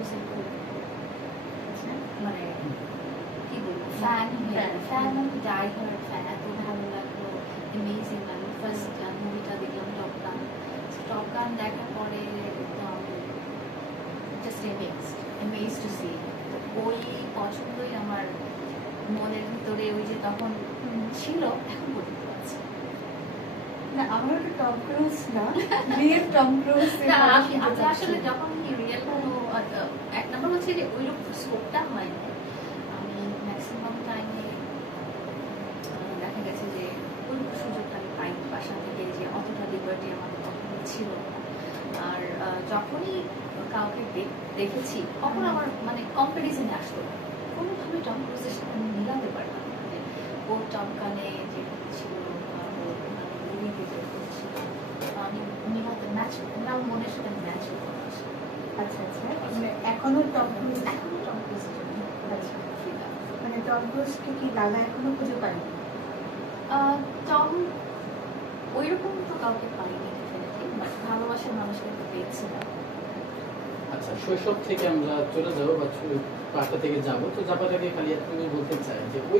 Tom ক্রুজের মানে কি বলব? ফ্যান ফ্যান আমি ডাই হার্ড ফ্যান এত ভালো লাগল। অ্যামেজিং লাগল। ফার্স্ট মুভিটা দেখলাম টপ গান টপ গান দেখার পরে তো আমি just amazed amaze to see ওই পছন্দই আমার মনের ভিতরে ওই যে তখন ছিল এখন পর্যন্ত আছে। না আমার টম ক্রুজ না। রিয়েল টম ক্রুজ আমি আসলে যখন এক নম্বর হচ্ছে যে ওই রকম স্কোপটা হয় না আমি ম্যাক্সিমাম টাইমে দেখা গেছে যে ওই রকম সুযোগটা আমি পাইনি বাসা থেকে যে অতটা লিবার্টি আমার তখন ছিল আর যখনই কাউকে দেখ- দেখেছি, তখন আমার মানে কম্পিটিশনে আসতো কোনোভাবে টম ক্রুজের সাথে আমি মিলাতে পারতাম না। ও টম কানে যে ছিল মানে যে আমি মিলাতে ম্যাচ আমার মনের সাথে ম্যাচ হতো আচ্ছা আচ্ছা। মানে এখনও। ঠিক আছে। মানে ক্রুজকে কি দাদা এখনও খুঁজে পায়নি? আহ, টম ওইরকম তো কাউকে পাইনি ভালোবাসার মানুষকে পেয়েছিলাম। আচ্ছা শৈশব থেকে আমরা চলে যাব বা পাটা থেকে যাব। তো যাবার আগে খালি তুমি বলতে চাই যে ওই